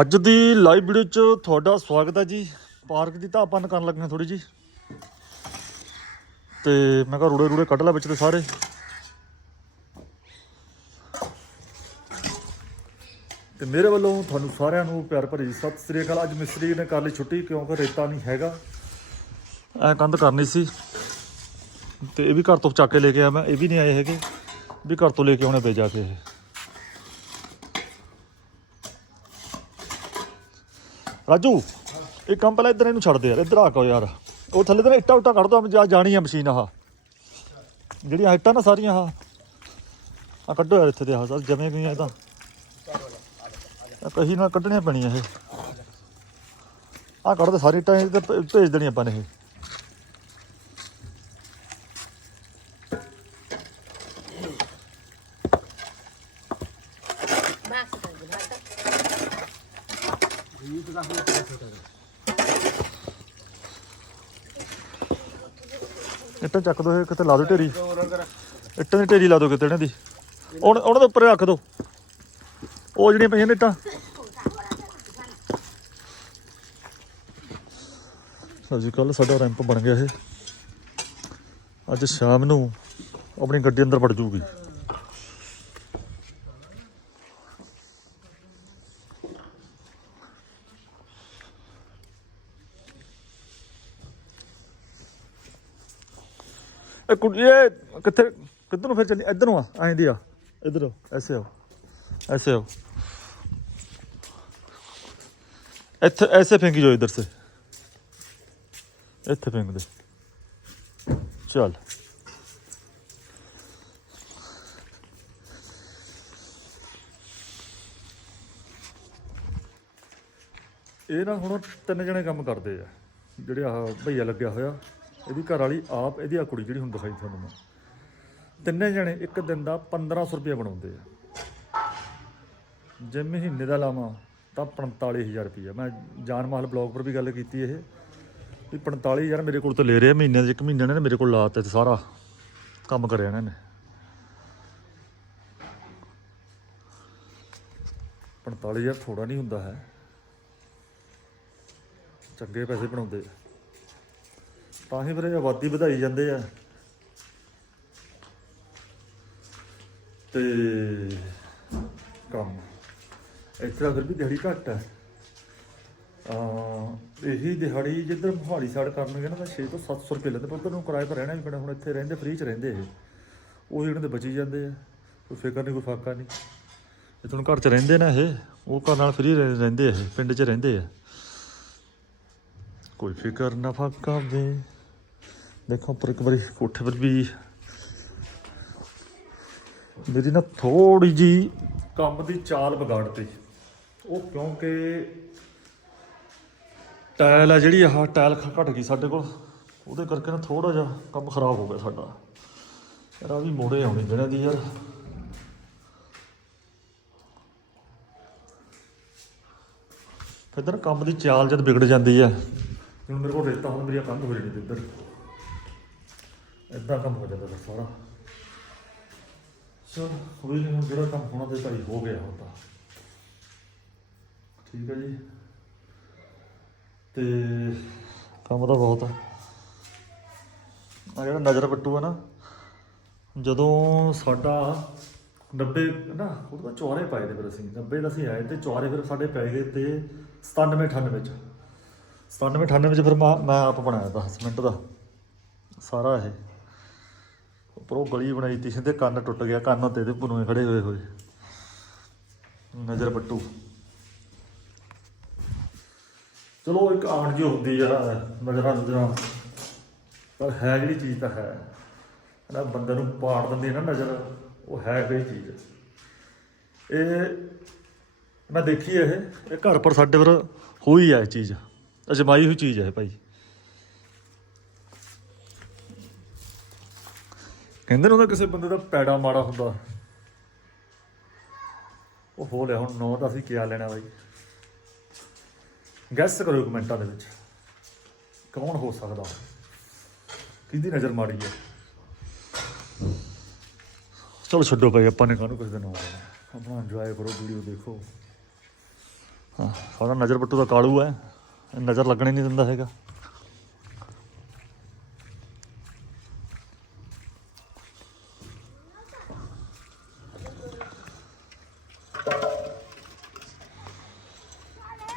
ਅੱਜ ਦੀ live video 'ਚ ਤੁਹਾਡਾ ਸਵਾਗਤ ਹੈ ਜੀ। ਪਾਰਕ ਦੀ ਤਾਂ ਆਪਾਂ ਨੂੰ ਕਰਨ ਲੱਗੇ ਹਾਂ ਥੋੜੀ ਜੀ ਤੇ ਮੈਂ ਕਿਹਾ ਰੂੜੇ ਰੂੜੇ ਕੱਢ ਲੈ ਵਿੱਚ ਤੇ ਸਾਰੇ। ਤੇ ਮੇਰੇ ਵੱਲੋਂ ਤੁਹਾਨੂੰ ਸਾਰਿਆਂ ਨੂੰ ਪਿਆਰ ਭਰੀ ਸਤਿ ਸ੍ਰੀ ਅਕਾਲ। ਅੱਜ ਮਿਸਤਰੀ ਨੇ ਕਰ ਲਈ ਛੁੱਟੀ ਕਿਉਂਕਿ ਰੇਤਾ ਨਹੀਂ ਹੈਗਾ। ਐ ਕੰਧ ਕਰਨੀ ਸੀ। ਤੇ ਇਹ ਵੀ ਘਰ ਤੋਂ ਚੱਕ ਕੇ ਲੈ ਕੇ ਆਇਆ ਮੈਂ। ਇਹ ਵੀ ਨਹੀਂ ਆਏ ਹੈਗੇ। ਵੀ ਘਰ ਤੋਂ ਲੈ ਕੇ ਆਉਣੇ ਪਏ ਜਾ ਕੇ ਇਹ। ਰਾਜੂ ਇਹ ਕੰਮ ਪਹਿਲਾਂ ਇੱਧਰ ਇਹਨੂੰ ਛੱਡ ਦੇ ਯਾਰ, ਇੱਧਰ ਆ ਕੋ ਯਾਰ। ਉਹ ਥੱਲੇ ਤੇ ਨਾ ਇੱਟਾਂ ਉੱਟਾਂ ਕੱਢ ਦੋ ਜਾ ਜਾਣੀ ਆ ਮਸ਼ੀਨ ਆਹ। ਜਿਹੜੀਆਂ ਇੱਟਾਂ ਨਾ ਸਾਰੀਆਂ ਆਹ। ਆ ਕੱਢੋ ਯਾਰ ਇੱਥੇ ਤੇ ਆਹ ਸਰ ਜਮੇ ਗਈਆਂ ਇਹ ਤਾਂ। ਆਹ ਕਹੀ ਨਾਲ ਕੱਢਣੀਆਂ ਪੈਣੀਆਂ ਇਹ। ਆ ਕੱਢ ਦੇ, ਸਾਰੀ ਇੱਟਾਂ ਇਹ ਤੇ ਭੇ- ਭੇਜ ਦੇਣੀਆਂ ਆਪਾਂ ਨੇ ਇਹ। ਇੱਟਾਂ ਚੱਕ ਦੋ, ਇਹ ਕਿਤੇ ਲਾ ਦੋ ਢੇਰੀ। ਇੱਟਾਂ ਦੀ ਢੇਰੀ ਲਾ ਦੋ ਕਿਤੇ ਇਹਨਾਂ ਦੀ। ਉਹਨਾਂ ਉਹਨਾਂ ਦੇ ਉੱਪਰ ਰੱਖ ਦੋ। ਉਹ ਜਿਹੜੀਆਂ ਪਈਆਂ ਨੇ ਇੱਟਾਂ। ਲਓ ਜੀ ਕੱਲ ਸਾਡਾ ਰੈਂਪ ਬਣ ਗਿਆ ਇਹ। ਅੱਜ ਸ਼ਾਮ ਨੂੰ ਆਪਣੀ ਗੱਡੀ ਅੰਦਰ ਵੜ ਜੂਗੀ। ਇਹ ਕੁੜੀਏ ਕਿੱਥੇ ਕਿੱਧਰ ਨੂੰ ਫਿਰ ਚੱਲੀ? ਇੱਧਰ ਨੂੰ ਆ ਐਂ ਦੀ ਆ। ਇੱਧਰ ਐਸੇ ਆਓ ਐਸੇ ਆਓ। ਇੱਥੇ ਐਸੇ ਫੇਂਕੀ ਜੋ ਇੱਧਰ ਸੇ। ਇੱਥੇ ਫੇਂਕ ਦੇ। ਚੱਲ। ਇਹ ਨਾ ਹੁਣ ਤਿੰਨ ਜਣੇ ਕੰਮ ਕਰਦੇ ਆ ਜਿਹੜੇ ਆਹ ਭਈਆ ਲੱਗਿਆ ਹੋਇਆ। ਇਹਦੀ ਘਰ ਵਾਲੀ ਆਪ ਇਹਦੀ ਆ ਕੁੜੀ ਜਿਹੜੀ ਹੁਣ ਦਿਖਾਈ ਤੁਹਾਨੂੰ ਮੈਂ। ਤਿੰਨੇ ਜਣੇ ਇੱਕ ਦਿਨ ਦਾ 1500 ਰੁਪਏ ਬਣਾਉਂਦੇ ਆ। ਜੇ ਮਹੀਨੇ ਦਾ ਲਾਵਾਂ ਤਾਂ 45000 ਰੁਪਏ ਮੈਂ ਜਾਨ ਮਾਲ ਬਲੌਗ ਪਰ ਵੀ ਗੱਲ ਕੀਤੀ ਇਹ, ਵੀ 45000 ਮੇਰੇ ਕੋਲ ਤਾਂ ਲੈ ਰਿਹਾ ਮਹੀਨੇ ਦੇ ਇੱਕ ਮਹੀਨੇ ਨੇ ਮੇਰੇ ਕੋਲ ਲਾਤਾ ਤੇ ਸਾਰਾ ਕੰਮ ਕਰਿਆ ਇਹਨਾਂ ਨੇ। 45000 ਥੋੜਾ ਨਹੀਂ ਹੁੰਦਾ ਹੈ। ਚੰਗੇ ਪੈਸੇ ਬਣਾਉਂਦੇ ਆ। ਤਾਂ ਹੀ ਫਿਰ ਆਬਾਦੀ ਵਧਾਈ ਜਾਂਦੇ ਆ। ਤੇ ਕੰਮ। ਇੱਥੇ ਫਿਰ ਵੀ ਦਿਹਾੜੀ ਘੱਟ ਹੈ ਆ ਇਹੀ ਦਿਹਾੜੀ ਜਿੱਧਰ ਮੋਹਾਲੀ ਸਾਈਡ ਕਰਨਗੇ ਨਾ ਤਾਂ 6 ਤੋਂ 700 ਰੁਪਏ ਲੈਂਦੇ, ਪਰ ਉਧਰ ਨੂੰ ਕਿਰਾਏ ਪਰ ਰਹਿਣਾ ਵੀ ਪੈਣਾ, ਹੁਣ ਇੱਥੇ ਰਹਿੰਦੇ ਫ੍ਰੀ ਚ ਰਹਿੰਦੇ ਇਹ। ਉਹ ਇਹਨਾਂ ਦੇ ਬਚੀ ਜਾਂਦੇ ਆ। ਕੋਈ ਫਿਕਰ ਨਹੀਂ, ਕੋਈ ਫਾਕਾ ਨਹੀਂ। ਇਹ ਤੁਹਾਨੂੰ ਘਰ ਚ ਰਹਿੰਦੇ ਨਾ ਇਹ, ਉਹ ਘਰ ਨਾਲ ਫ੍ਰੀ ਰਹਿੰਦੇ ਆ ਇਹ, ਪਿੰਡ ਚ ਰਹਿੰਦੇ ਆ। ਕੋਈ ਫਿਕਰ ਨਾ ਫਾਕਾ ਵੇ ਦੇਖੋ ਉੱਪਰ ਇੱਕ ਵਾਰੀ ਕੋਠੇ ਪਰ ਵੀ ਮੇਰੀ ਨਾ ਥੋੜੀ ਜੀ ਕੰਮ ਦੀ ਚਾਲ ਵਿਗਾੜਤੀ। ਉਹ ਕਿਉਂਕਿ ਟਾਇਲ ਆ ਜਿਹੜੀ ਆਹ ਟਾਇਲ ਖ- ਘਟ ਗਈ ਸਾਡੇ ਕੋਲ। ਉਹਦੇ ਕਰਕੇ ਨਾ ਥੋੜਾ ਜਿਹਾ ਕੰਮ ਖਰਾਬ ਹੋ ਗਿਆ ਸਾਡਾ। ਯਾਰ ਆ ਵੀ ਮੋੜੇ ਆਉਣੇ ਜਿਹੜਾ ਦੀ ਯਾਰ। ਫਿਰ ਨਾ ਕੰਮ ਦੀ ਚਾਲ ਜਦ ਵਿਗੜ ਜਾਂਦੀ ਹੈ ਹੁਣ ਮੇਰੇ ਕੋਲ ਰੇਤਾ ਹੁਣ ਮੇਰੀ ਕੰਧ ਹੋ ਜਾਣੀ ਇੱਧਰ। ਏਦਾਂ ਕੰਮ ਹੋ ਜਾਂਦਾ ਫਿਰ ਸਾਰਾ। ਚਲ ਕੋਈ ਨਹੀਂ ਹੁਣ ਜਿਹੜਾ ਕੰਮ ਹੋਣਾ ਤੇ ਭਾਈ ਹੋ ਗਿਆ ਹੁਣ ਤਾਂ। ਠੀਕ ਹੈ ਜੀ। ਤੇ ਕੰਮ ਤਾਂ ਬਹੁਤ ਆ। ਆ ਜਿਹੜਾ ਨਜ਼ਰ ਪੱਟੂ ਆ ਨਾ, ਜਦੋਂ ਸਾਡਾ 90 ਨਾ ਉਹਦਾ ਚੌਰੇ ਪਾਏ ਤੇ ਫਿਰ ਅਸੀਂ 90 ਦਾ ਅਸੀਂ ਆਏ ਤੇ ਚੌਰੇ ਫਿਰ ਸਾਡੇ ਪੈ ਗਏ ਤੇ 97 98 ਚ। 97 98 ਵਿੱਚ ਫਿਰ ਮੈਂ ਮੈਂ ਆਪ ਬਣਾਇਆ 10 ਮਿੰਟ ਦਾ, ਸਾਰਾ ਇਹ। ਪਰ ਉਹ ਗਲੀ ਬਣਾਈ ਤੀ ਸਿੱਧੇ ਕੰਨ ਟੁੱਟ ਗਿਆ, ਕੰਨ ਤੇ ਇਹਦੇ ਪੁਨੂਏ ਖੜੇ ਹੋਏ ਹੋਏ। ਨਜ਼ਰ ਪੱਟੂ। ਚਲੋ, ਇੱਕ ਆਣ ਜੀ ਹੁੰਦੀ ਆ ਨਜ਼ਰਾਂ ਨਜ਼ਰਾਂ। ਪਰ ਹੈ ਜਿਹੜੀ ਚੀਜ਼ ਤਾਂ ਹੈ। ਨਾ ਬੰਦੇ ਨੂੰ ਪਾੜ ਦਿੰਦੀ ਨਾ ਨਜ਼ਰ, ਉਹ ਹੈ ਕੋਈ ਚੀਜ਼ ਇਹ ਮੈਂ ਦੇਖੀ ਇਹ। ਇਹ ਘਰ ਪਰ ਸਾਡੇ ਪਰ ਹੋਈ ਆ ਇਹ ਚੀਜ਼। ਅਜਮਾਈ ਹੋਈ ਚੀਜ਼ ਹੈ ਭਾਈ। ਕਹਿੰਦੇ ਨੇ ਉਹਦਾ ਕਿਸੇ ਬੰਦੇ ਦਾ ਪੈੜਾ ਮਾੜਾ ਹੁੰਦਾ। ਉਹ ਹੋ ਲਿਆ, ਹੁਣ ਨੌ ਤਾਂ ਅਸੀਂ ਕਿਆ ਲੈਣਾ ਬਾਈ। ਗੈਸ ਕਰੋ ਕਮੈਂਟਾਂ ਦੇ ਵਿੱਚ। ਕੌਣ ਹੋ ਸਕਦਾ? ਕਿਹਦੀ ਨਜ਼ਰ ਮਾੜੀ ਹੈ? ਚਲੋ ਛੱਡੋ ਭਾਈ ਆਪਾਂ ਨੇ ਕਾਹਨੂੰ ਕਿਸੇ ਦਿਨ ਆਉਣਾ। ਆਪਣਾ ਇੰਜੋਏ ਕਰੋ ਵੀਡੀਓ ਦੇਖੋ। ਹਾਂ, ਸਾਡਾ ਨਜ਼ਰ ਪੱਟੂ ਦਾ ਕਾਲੂ ਹੈ। ਇਹ ਨਜ਼ਰ ਲੱਗਣੇ ਨਹੀਂ ਦਿੰਦਾ ਹੈਗਾ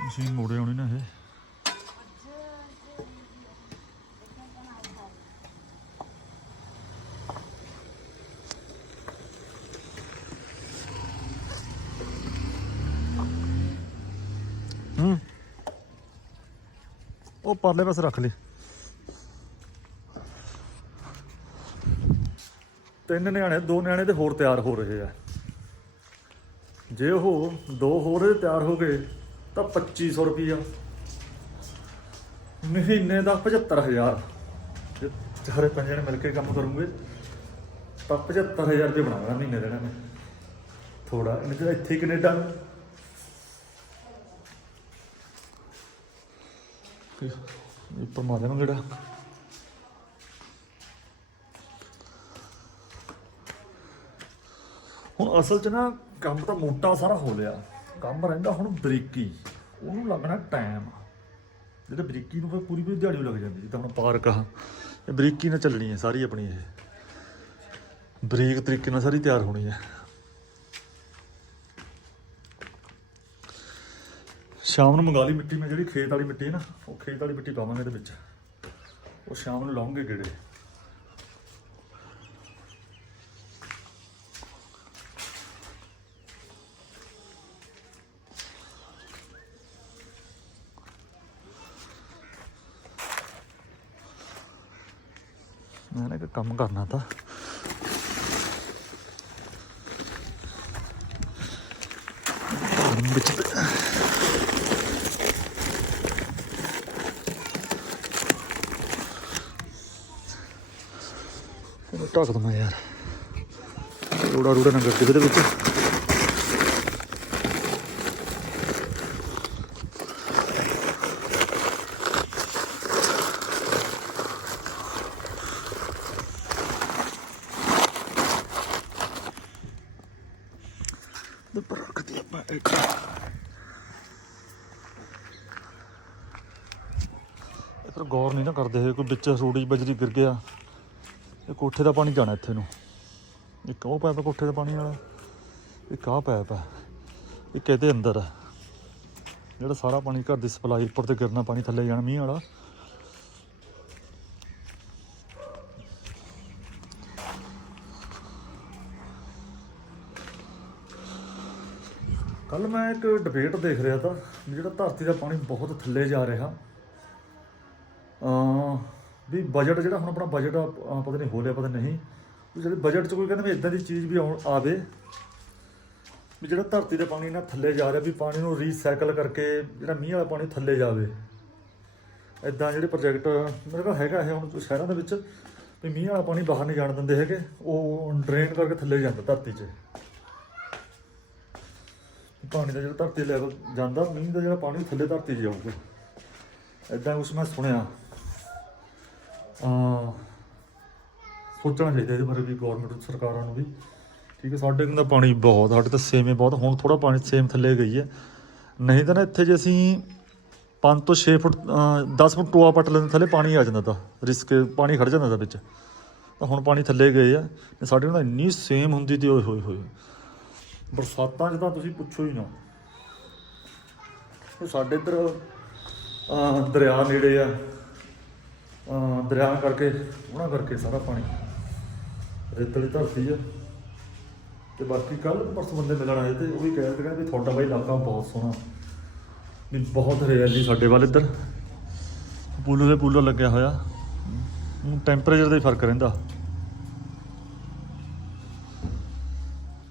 ਮਸ਼ੀਨ ਮੋੜੇ ਆਉਣੀ ਨਾ ਇਹ ਹੂੰ ਉਹ ਪਰਲੇ ਪਾਸੇ ਰੱਖ ਲਈ। ਤਿੰਨ ਨਿਆਣੇ, ਦੋ ਨਿਆਣੇ ਤੇ ਹੋਰ ਤਿਆਰ ਹੋ ਰਹੇ ਆ। ਜੇ ਉਹ ਦੋ ਹੋਰ ਤਿਆਰ ਹੋ ਗਏ, ਤਾਂ 2500 ਰੁਪਈਆ। ਮਹੀਨੇ ਦਾ 75000 ਜੇ ਚਾਰੇ ਪੰਜ ਜਣੇ ਮਿਲ ਕੇ ਕੰਮ ਕਰੂਗੇ, ਤਾਂ 75000 ਰੁਪਏ ਬਣਾਉਣਾ ਮਹੀਨੇ ਦਾ ਇਹਨਾਂ ਨੇ। ਥੋੜਾ ਨਹੀਂ ਇੱਥੇ ਹੀ ਕੈਨੇਡਾ ਉੱਪਰ ਮਾਰ ਦੇਣਾ ਜਿਹੜਾ ਹੁਣ ਅਸਲ 'ਚ ਨਾ ਕੰਮ ਤਾਂ ਮੋਟਾ ਸਾਰਾ ਹੋ ਲਿਆ ਕੰਮ ਰਹਿੰਦਾ ਹੁਣ ਬਰੀਕੀ ਉਹਨੂੰ ਲੱਗਣਾ ਟਾਈਮ ਜਿਹੜੇ ਬਰੀਕੀ ਨੂੰ ਫਿਰ ਪੂਰੀ ਪੂਰੀ ਦਿਹਾੜੀ ਲੱਗ ਜਾਂਦੀ ਜਿੱਦਾਂ ਹੁਣ ਪਾਰਕ ਆ ਇਹ ਬਰੀਕੀ ਨਾਲ ਚੱਲਣੀ ਹੈ ਸਾਰੀ ਆਪਣੀ ਇਹ ਬਰੀਕ ਤਰੀਕੇ ਨਾਲ ਸਾਰੀ ਤਿਆਰ ਹੋਣੀ ਹੈ ਸ਼ਾਮ ਨੂੰ ਮੰਗਾ ਲਈ ਮਿੱਟੀ, ਮੈਂ ਜਿਹੜੀ ਖੇਤ ਵਾਲੀ ਮਿੱਟੀ ਹੈ ਨਾ, ਉਹ ਖੇਤ ਵਾਲੀ ਮਿੱਟੀ ਪਾਵਾਂਗੇ ਇਹਦੇ ਵਿੱਚ। ਉਹ ਸ਼ਾਮ ਨੂੰ ਲਾਉਂਗੇ ਗੇੜੇ। ਮੈਂ ਨਾ ਇੱਕ ਕੰਮ ਕਰਨਾ ਤਾਂ। ਵਿੱਚ ਢੱਕ ਦਵਾਂ ਯਾਰ। ਰੋੜਾ ਰੋੜਾ ਨਾ ਗੱਡੀ ਦੇ ਵਿੱਚ। ਤੇ ਪਰ ਰੱਖਦੀ ਆਪਾਂ ਇੱਥੇ ਇਹ ਗੌਰ ਨਹੀਂ ਨਾ ਕਰਦੇ ਕੋਈ ਵਿੱਚ ਰੋੜੀ ਬਜਰੀ ਗਿਰ ਗਿਆ। ਇਹ ਕੋਠੇ ਦਾ ਪਾਣੀ ਜਾਣਾ ਇੱਥੇ ਨੂੰ। ਇੱਕ ਉਹ ਪੈਪ ਆ ਕੋਠੇ ਦਾ ਪਾਣੀ ਵਾਲਾ, ਇੱਕ ਆਹ ਪੈਪ ਹੈ ਇੱਕ ਇਹਦੇ ਅੰਦਰ ਹੈ ਜਿਹੜਾ ਸਾਰਾ ਪਾਣੀ ਘਰ ਦੀ ਸਪਲਾਈ ਉੱਪਰ ਤੇ ਗਿਰਨਾ ਪਾਣੀ ਥੱਲੇ ਜਾਣਾ, ਮੀਂਹ ਵਾਲਾ। ਕੱਲ ਮੈਂ ਇੱਕ ਡਿਬੇਟ ਦੇਖ ਰਿਹਾ ਤਾਂ, ਜਿਹੜਾ ਧਰਤੀ ਦਾ ਪਾਣੀ ਬਹੁਤ ਥੱਲੇ ਜਾ ਰਿਹਾ। ਵੀ ਬਜਟ ਜਿਹੜਾ ਹੁਣ ਆਪਣਾ ਬਜਟ ਪਤਾ ਨਹੀਂ ਹੋ ਲਿਆ ਪਤਾ ਨਹੀਂ। ਵੀ ਜਿਹੜੇ ਬਜਟ 'ਚ ਕੋਈ ਕਹਿੰਦਾ ਵੀ ਇਦਾਂ ਦੀ ਚੀਜ਼ ਵੀ ਆਉਣ ਆਵੇ, ਵੀ ਜਿਹੜਾ ਧਰਤੀ ਦਾ ਪਾਣੀ ਨਾ ਥੱਲੇ ਜਾ ਰਿਹਾ, ਵੀ ਪਾਣੀ ਨੂੰ ਰੀਸਾਈਕਲ ਕਰਕੇ ਜਿਹੜਾ ਮੀਂਹ ਵਾਲਾ ਪਾਣੀ ਥੱਲੇ ਜਾਵੇ। ਇਦਾਂ ਜਿਹੜੇ ਪ੍ਰੋਜੈਕਟ ਮੇਰੇ ਕੋਲ ਹੈਗਾ ਇਹ ਹੁਣ ਸ਼ਹਿਰਾਂ ਦੇ ਵਿੱਚ, ਵੀ ਮੀਂਹ ਵਾਲਾ ਪਾਣੀ ਬਾਹਰ ਨਹੀਂ ਜਾਣ ਦਿੰਦੇ ਹੈਗੇ, ਉਹ ਡਰੇਨ ਕਰਕੇ ਥੱਲੇ ਜਾਂਦਾ ਧਰਤੀ 'ਚ। ਪਾਣੀ ਦਾ ਜਿਹੜਾ ਧਰਤੀ ਲੈਵਲ ਜਾਂਦਾ, ਮੀਂਹ ਦਾ ਜਿਹੜਾ ਪਾਣੀ ਥੱਲੇ ਧਰਤੀ 'ਚ ਜਾਊਗਾ। ਇਦਾਂ ਕੁਛ ਮੈਂ ਸੁਣਿਆ। ਸੋਚਣਾ ਚਾਹੀਦਾ ਇਹਦੇ ਬਾਰੇ ਵੀ ਗਵਰਨਮੈਂਟ ਸਰਕਾਰਾਂ ਨੂੰ ਵੀ। ਠੀਕ ਹੈ, ਸਾਡੇ ਕੋਲ ਤਾਂ ਪਾਣੀ ਬਹੁਤ, ਸਾਡੇ ਤਾਂ ਸੇਮੇ ਬਹੁਤ, ਹੁਣ ਥੋੜਾ ਪਾਣੀ ਸੇਮ ਥੱਲੇ ਗਈ ਹੈ। ਨਹੀਂ ਤਾਂ ਨਾ ਇੱਥੇ ਜੇ ਅਸੀਂ 5 ਤੋਂ 6 ਫੁੱਟ 10 ਫੁੱਟ ਟੋਆ ਪੱਟ ਲੈਂਦੇ, ਥੱਲੇ ਪਾਣੀ ਆ ਜਾਂਦਾ ਤਾਂ ਰਿਸਕ ਪਾਣੀ ਖੜ ਜਾਂਦਾ ਤਾਂ ਵਿੱਚ। ਤਾਂ ਹੁਣ ਪਾਣੀ ਥੱਲੇ ਗਏ ਆ ਸਾਡੇ ਨਾਲ ਇੰਨੀ ਸੇਮ ਹੁੰਦੀ ਤੇ ਓਏ ਹੋਏ ਹੋਏ। ਬਰਸਾਤਾਂ 'ਚ ਤਾਂ ਤੁਸੀਂ ਪੁੱਛੋ ਹੀ ਨਾ। ਸਾਡੇ ਇੱਧਰ ਦਰਿਆ ਨੇੜੇ ਆ ਅਹ, ਦਰਿਆ ਕਰਕੇ ਉਹਨਾਂ ਕਰਕੇ ਸਾਰਾ ਪਾਣੀ। ਰੇਤਲੀ ਧਰਤੀ ਆ। ਤੇ ਬਾਕੀ ਕੱਲ ਪਰਸੋਂ ਬੰਦੇ ਮਿਲਣ ਆਏ ਤੇ ਉਹ ਵੀ ਕਹਿ ਰਹੇ ਵੀ ਤੁਹਾਡਾ ਬਾਈ ਇਲਾਕਾ ਬਹੁਤ ਸੋਹਣਾ। ਵੀ ਬਹੁਤ ਹਰਿਆਲੀ ਸਾਡੇ ਵੱਲ ਇੱਧਰ। ਪੂਲੋ ਦੇ ਪੂਲੋ ਲੱਗਿਆ ਹੋਇਆ। ਟੈਂਪਰੇਚਰ ਦਾ ਹੀ ਫ਼ਰਕ ਰਹਿੰਦਾ।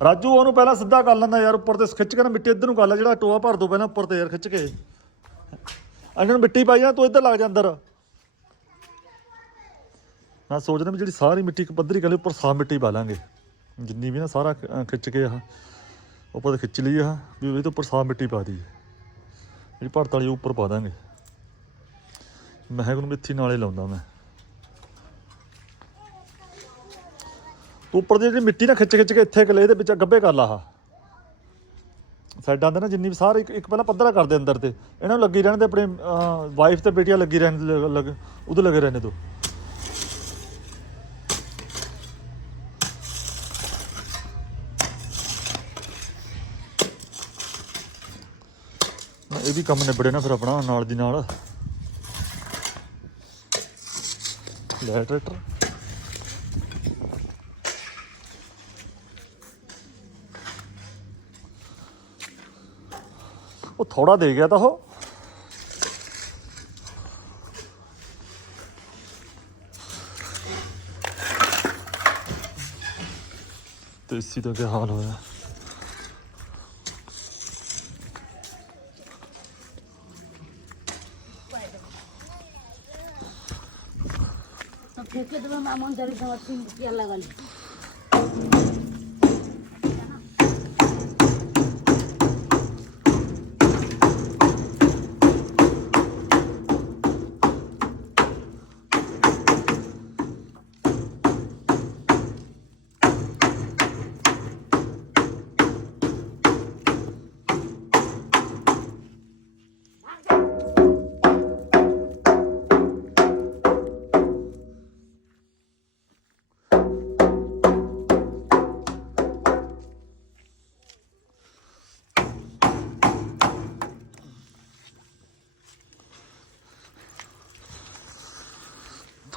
ਰਾਜੂ ਉਹਨੂੰ ਪਹਿਲਾਂ ਸਿੱਧਾ ਕਰ ਲੈਂਦਾ ਯਾਰ ਉੱਪਰ ਤੇ ਖਿੱਚ ਕੇ ਨਾ ਮਿੱਟੀ ਇੱਧਰ ਨੂੰ ਕਰ ਲੈ ਜਿਹੜਾ ਟੋਆ ਭਰ ਦੋ ਪਹਿਲਾਂ ਉੱਪਰ ਤੇ ਯਾਰ ਖਿੱਚ ਕੇ। ਇਹਨਾਂ ਨੂੰ ਮਿੱਟੀ ਪਾਈ ਜਾ ਤੂੰ ਇੱਧਰ ਲੱਗ ਜਾ ਅੰਦਰ। ਮੈਂ ਸੋਚਦਾ ਵੀ ਜਿਹੜੀ ਸਾਰੀ ਮਿੱਟੀ ਪੱਧਰੀ ਕਰ ਲਈ ਉੱਪਰ ਸਾਫ਼ ਮਿੱਟੀ ਪਾ ਲਾਂਗੇ ਜਿੰਨੀ ਵੀ ਨਾ ਸਾਰਾ ਖਿੱਚ ਕੇ ਆਹ, ਉੱਪਰ ਤੇ ਖਿੱਚ ਲਈ ਆ, ਵੀ ਉਹਦੇ ਤੋਂ ਉੱਪਰ ਸਾਫ਼ ਮਿੱਟੀ ਪਾ ਦੀ ਜਿਹੜੀ ਭਰਤ ਵਾਲੀ ਉੱਪਰ ਪਾ ਦਾਂਗੇ। ਮਹਿਕ ਨੂੰ ਮਿੱਥੀ ਮਿੱਠੀ ਨਾਲੇ ਲਾਉਂਦਾ ਮੈਂ। ਤੂੰ ਉੱਪਰ ਦੀ ਜਿਹੜੀ ਮਿੱਟੀ ਨਾ ਖਿੱਚ ਖਿੱਚ ਕੇ ਇੱਥੇ ਕਲੇ ਦੇ ਵਿੱਚ ਗੱਬੇ ਕਰ ਲਾ ਆਹ। ਸਾਈਡਾਂ ਤੇ ਨਾ ਜਿੰਨੀ ਵੀ ਸਾਰੇ, ਇੱਕ ਇੱਕ ਪਹਿਲਾਂ ਪੱਧਰਾ ਕਰਦੇ ਅੰਦਰ ਤੇ। ਇਹਨਾਂ ਨੂੰ ਲੱਗੀ ਰਹਿਣ ਦੇ ਆਪਣੇ ਵਾਈਫ ਤੇ ਬੇਟੀਆਂ ਲੱਗੀ ਰਹਿਣ ਦੇ ਲ- ਲੱਗ, ਉਹਦੇ ਲੱਗੇ ਰਹਿਣੇ ਤੋਂ ਇਹ ਵੀ ਕੰਮ ਨਿਬੜੇ ਨਾ ਫਿਰ ਆਪਣਾ, ਨਾਲ ਦੀ ਨਾਲ। ਲੈ ਟਰੈਕਟਰ। ਉਹ ਥੋੜਾ ਦੇ ਗਿਆ ਤਾਂ ਉਹ। ਤੇ ਇਸੀ ਦਾ ਕੀ ਹਾਲ ਹੋਇਆ? సామాన్ జరుగుతాం వచ్చి వెళ్ళగలం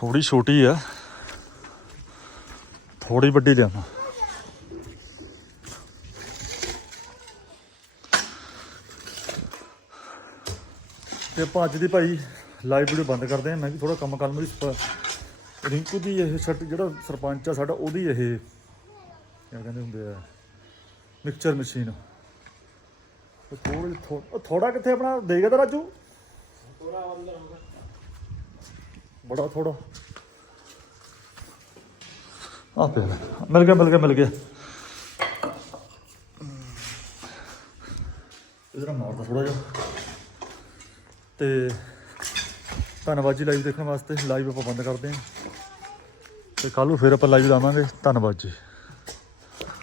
ਥੋੜੀ ਛੋਟੀ ਆ। ਥੋੜੀ ਵੱਡੀ ਲਿਆਵਾਂ। ਤੇ ਆਪਾਂ ਅੱਜ ਦੀ ਭਾਈ ਲਾਈਵ ਵੀਡੀਓ ਬੰਦ ਕਰਦੇ ਹਾਂ। ਮੈਂ ਵੀ ਥੋੜਾ ਕੰਮ ਕਰ ਮੇਰੀ ਰਿੰਕੂ ਦੀ ਇਹ ਜਿਹੜਾ ਸਰਪੰਚ ਆ ਸਾਡਾ, ਉਹਦੀ ਇਹ ਕੀ ਕਹਿੰਦੇ ਹੁੰਦੇ ਆ? ਮਿਕਸਚਰ ਮਸ਼ੀਨ ਥੋੜੀ ਥੋੜਾ ਕਿੱਥੇ ਆਪਣਾ? ਦੇ ਗਿਆ ਤਾਂ ਰਾਜੂ। ਬੜਾ ਥੋੜਾ। ਆ ਪਿਆ ਮਿਲ ਗਿਆ ਮਿਲ ਗਿਆ ਮਿਲ ਗਿਆ। ਇਧਰ ਮਾਰਦਾ ਥੋੜਾ ਜਿਹਾ। ਤੇ ਧੰਨਵਾਦ ਜੀ ਲਾਈਵ ਦੇਖਣ ਵਾਸਤੇ। ਲਾਈਵ ਆਪਾਂ ਬੰਦ ਕਰਦੇ ਹਾਂ। ਤੇ ਕੱਲ ਨੂੰ ਫਿਰ ਆਪਾਂ ਲਾਈਵ ਲਾਵਾਂਗੇ। ਧੰਨਵਾਦ ਜੀ।